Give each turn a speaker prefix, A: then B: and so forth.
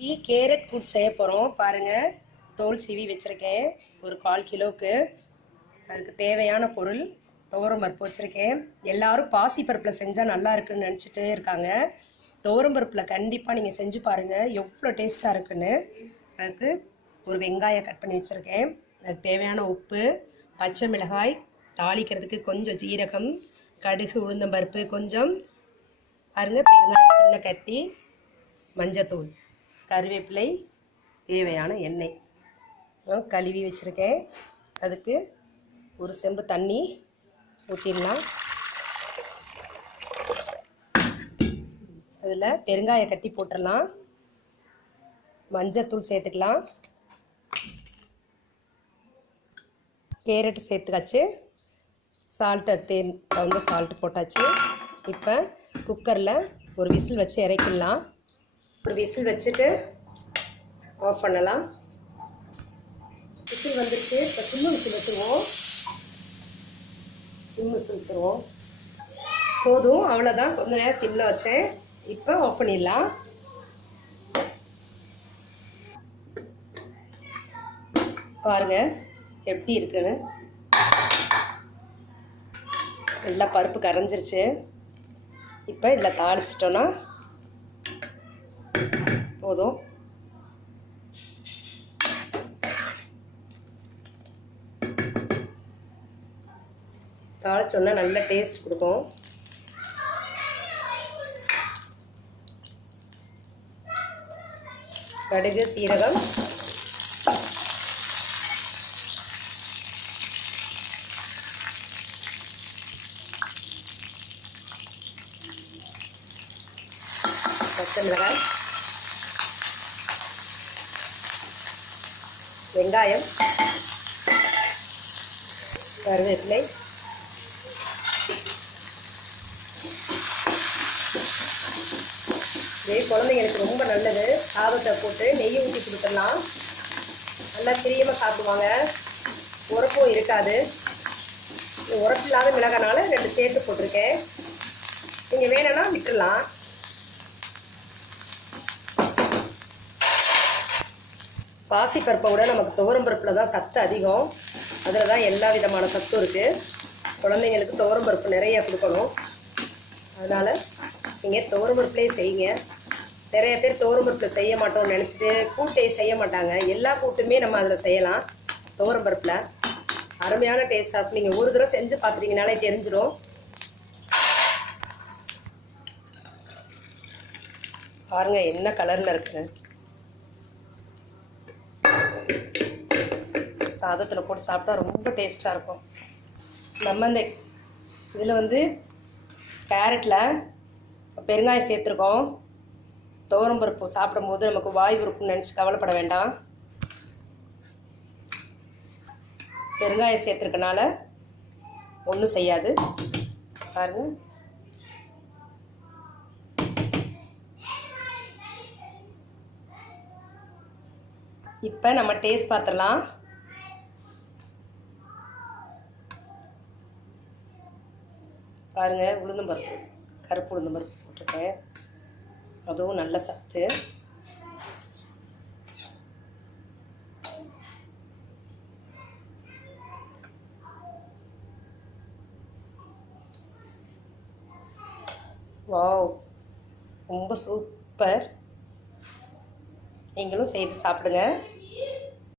A: இன்னைக்கு கேரட் கூட் செய்ய போகிறோம் பாருங்கள் தோல் சீவி வச்சுருக்கேன். ஒரு கால் கிலோவுக்கு. அதுக்கு தேவையான பொருள் துவரம் பருப்பு வச்சுருக்கேன். எல்லாரும் பாசி பருப்பில் செஞ்சால் நல்லா இருக்குன்னு நினச்சிட்டே இருக்காங்க. துவரம் பருப்பில் கண்டிப்பாக நீங்கள் செஞ்சு பாருங்கள் எவ்வளோ டேஸ்ட்டாக இருக்குன்னு. அதுக்கு ஒரு வெங்காயம் கட் பண்ணி வச்சுருக்கேன். அதுக்கு தேவையான உப்பு பச்சை மிளகாய் தாளிக்கிறதுக்கு கொஞ்சம் ஜீரகம் கடுகு உளுந்தம்பருப்பு கொஞ்சம் பாருங்கள் பெருங்காயம் சின்ன கட்டி மஞ்சத்தூள். கருவேப்பிலை தேவையான எண்ணெய். கழுவி வச்சுருக்கேன். அதுக்கு ஒரு செம்பு தண்ணி ஊற்றிடலாம் அதில் பெருங்காய கட்டி போட்டுடலாம். மஞ்சத்தூள் சேர்த்துக்கலாம். கேரட் சேர்த்துக்காச்சு. சால்ட்டை தே தகுந்த சால்ட்டு போட்டாச்சு. இப்போ குக்கரில் ஒரு விசில் வச்சு இறக்கிடலாம். ஒரு விசில் வச்சுட்டு ஆஃப் பண்ணலாம். விசில் வந்துருச்சு. இப்போ சிம்மு விசில் வச்சுருவோம். சிம்மு விசில் வச்சுருவோம். போதும். அவ்வளோதான் கொஞ்ச நேரம் சிம்மில் வச்சேன். இப்போ ஆஃப் பண்ணிடலாம். பாருங்கள் எப்படி இருக்குன்னு. நல்லா பருப்பு கரைஞ்சிருச்சு. இப்போ இதில் தாளிச்சிட்டோன்னா போதும். தாளிச்சோன்னா நல்ல டேஸ்ட் கொடுக்கும். கடுகு சீரகம். பச்சை மிளகாய். வெங்காயம் கருவேப்பிலை இதே குழந்தைங்களுக்கு ரொம்ப நல்லது. சாதத்தை போட்டு நெய் ஊற்றி கொடுத்துடலாம். நல்லா பிரியமாக சாப்பிடுவாங்க. உரப்பும் இருக்காது. உரப்பு இல்லாத மிளகானால ரெண்டு சேர்த்து போட்டிருக்கேன். நீங்கள் வேணும்னா விட்டுடலாம். பாசிப்பருப்பை விட நமக்கு துவரம் பருப்பில் தான் சத்து அதிகம். அதில் தான் எல்லா விதமான சத்தும் இருக்குது குழந்தைங்களுக்கு துவரம் பருப்பு நிறைய கொடுக்கணும். அதனால் நீங்கள் துவரம் பருப்புலேயே செய்யுங்க. நிறைய பேர் துவரம் பருப்பில் செய்ய மாட்டோம்னு நினச்சிட்டு கூட்டே செய்ய மாட்டாங்க. எல்லா கூட்டுமே நம்ம அதில் செய்யலாம் துவரம் பருப்பில். அருமையான டேஸ்டாக இருக்கும். நீங்கள் ஒரு தடவை செஞ்சு பார்த்துட்டீங்கனாலே தெரிஞ்சிடும். பாருங்கள் என்ன கலரில் இருக்குன்னு. சாதத்தில் போட்டு சாப்பிட்டா ரொம்ப டேஸ்ட்டாக இருக்கும். நம்ம இந்த இதில் வந்து கேரட்டில் பெருங்காயம் சேர்த்துருக்கோம். துவரம் பருப்பு சாப்பிடும்போது நமக்கு வாய் உறுப்புன்னு நினச்சி கவலைப்பட வேண்டாம். பெருங்காயம் சேர்த்துருக்கனால ஒன்றும் செய்யாது. பாருங்கள் இப்போ நம்ம டேஸ்ட் பார்த்துடலாம் பாருங்கள் உளுந்தம்பருப்பு கருப்பு உளுந்தம்பருப்பு போட்டிருக்கேன். அதுவும் நல்ல சத்து. வாவ் ரொம்ப சூப்பர். நீங்களும் செய்து சாப்பிடுங்க.